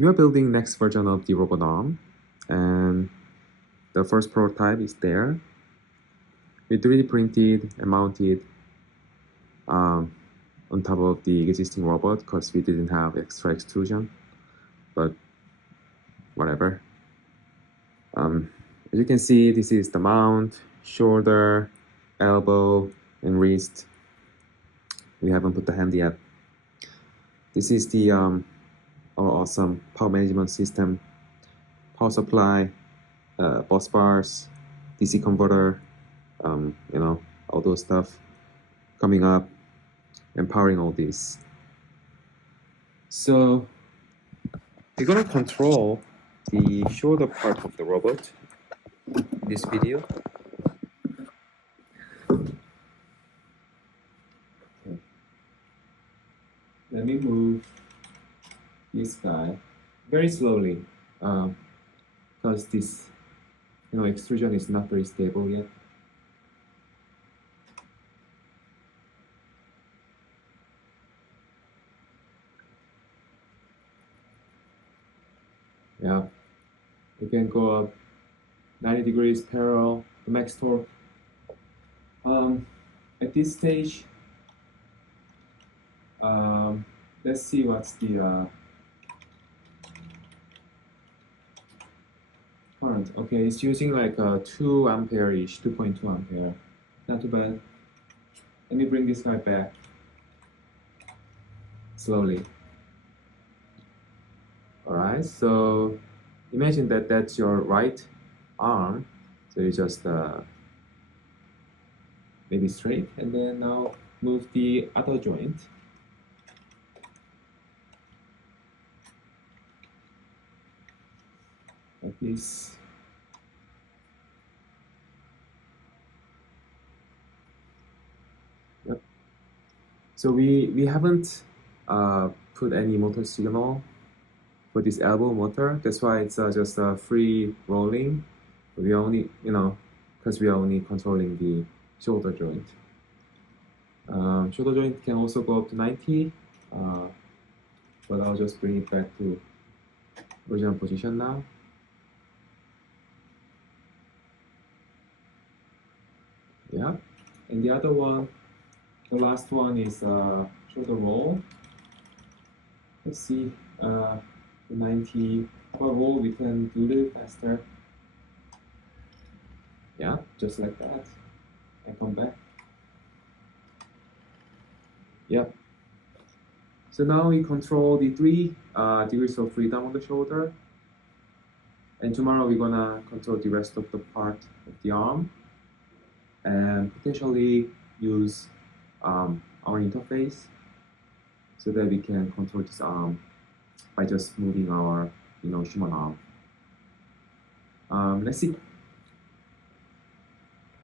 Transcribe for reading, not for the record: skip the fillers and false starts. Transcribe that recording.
We are building next version of the robot arm, and the first prototype is there. We 3D printed and mounted on top of the existing robot because we didn't have extra extrusion, but whatever. As you can see, this is the mount, shoulder, elbow, and wrist. We haven't put the hand yet. This is the our awesome power management system, power supply, bus bars, DC converter, all those stuff coming up and powering all this. So we're gonna control the shoulder part of the robot in this video. Okay. Let me move this guy very slowly because this extrusion is not very stable yet. Yeah, you can go up 90 degrees parallel, the max torque. At this stage, let's see what's the current. Okay, it's using like 2 ampere-ish, 2.2 ampere. Not too bad. Let me bring this guy back slowly. Alright, so imagine that that's your right arm. So you just maybe straight, and then now move the other joint. Like this. Yep. So we haven't put any motor signal for this elbow motor. That's why it's just free rolling. We only, because we are only controlling the shoulder joint. Shoulder joint can also go up to 90, but I'll just bring it back to original position now. Yeah, and the other one, the last one is shoulder roll. Let's see, 90 for roll, we can do a little faster. Yeah, just like that. And come back. Yep. So now we control the 3 degrees of freedom on the shoulder. And tomorrow we're gonna control the rest of the part of the arm and potentially use our interface so that we can control this arm by just moving our human arm. Let's see.